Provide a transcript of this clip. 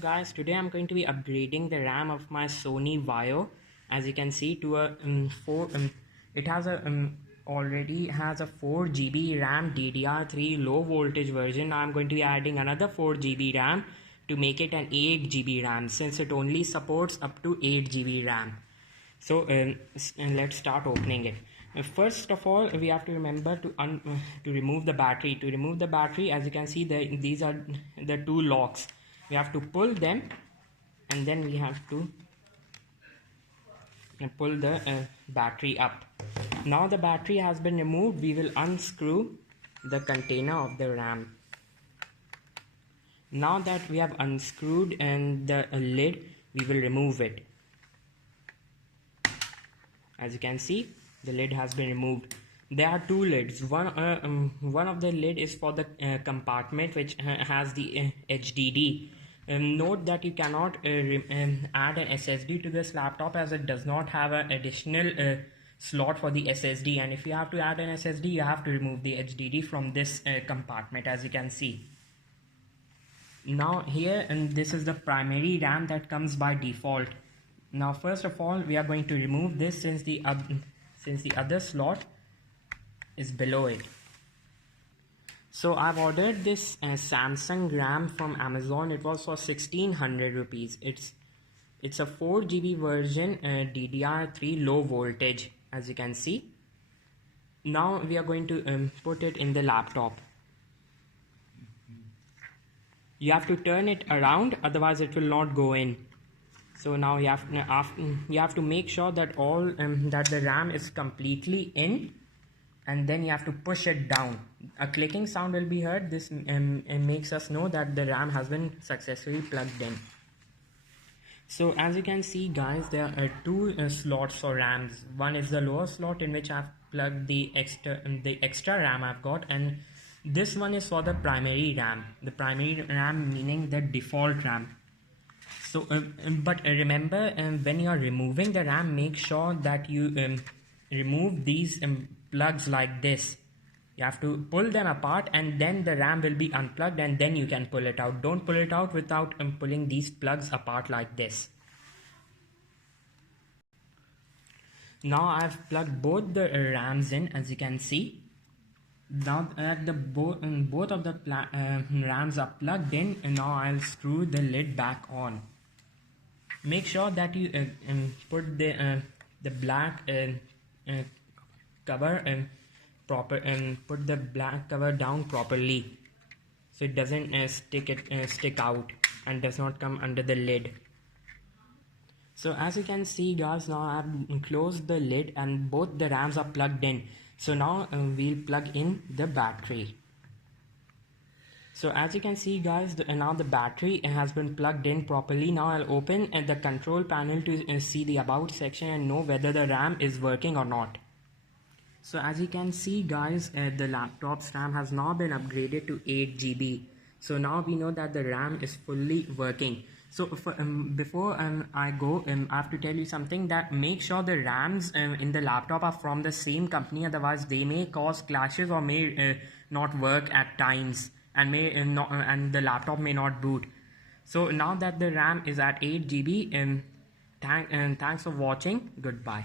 Guys, today I'm going to be upgrading the RAM of my Sony Vaio, as you can see, to a 4 it has a already has a 4 GB RAM DDR3 low voltage version. Now I'm going to be adding another 4 GB RAM to make it an 8 GB RAM, since it only supports up to 8 GB RAM. So let's start opening it. First of all, we have to remember to remove the battery. To remove the battery, as you can see, these are the two locks. We have to pull them, and then we have to pull the battery up. Now the battery has been removed. We will unscrew the container of the RAM. Now that we have unscrewed and the lid, we will remove it. As you can see, the lid has been removed. There are two lids. One of the lid is for the compartment which has the HDD. Note that you cannot add an SSD to this laptop, as it does not have an additional slot for the SSD, and if you have to add an SSD, you have to remove the HDD from this compartment, as you can see. Now here, and this is the primary RAM that comes by default. Now first of all, we are going to remove this, since the other slot is below it. So I've ordered this Samsung RAM from Amazon. It was for 1600 rupees. It's a 4 GB version, DDR3 low voltage, as you can see. Now we are going to put it in the laptop. You have to turn it around, otherwise it will not go in. So now you have to make sure that that the RAM is completely in, and then you have to push it down. A clicking sound will be heard. This makes us know that the RAM has been successfully plugged in. So as you can see, guys, there are two slots for RAMs. One is the lower slot, in which I've plugged the extra RAM I've got, and this one is for the primary RAM. The primary RAM meaning the default RAM. So but remember, when you are removing the RAM, make sure that you remove these plugs like this. You have to pull them apart, and then the RAM will be unplugged, and then you can pull it out. Don't pull it out without pulling these plugs apart like this. Now I've plugged both the RAMs in, as you can see. Now that both of the RAMs are plugged in, and now I'll screw the lid back on. Make sure that you put the black cover put the black cover down properly, so it doesn't stick out and does not come under the lid. So as you can see, guys, now I've closed the lid and both the RAMs are plugged in. So now we'll plug in the battery. So as you can see, guys, now the battery has been plugged in properly. Now I'll open the control panel to see the about section and know whether the RAM is working or not. So as you can see, guys, the laptop's RAM has now been upgraded to 8 GB. So now we know that the RAM is fully working. So before I go, I have to tell you something, that make sure the RAMs in the laptop are from the same company, otherwise they may cause clashes or may not work at times, and and the laptop may not boot. So now that the RAM is at 8 GB, thanks for watching. Goodbye.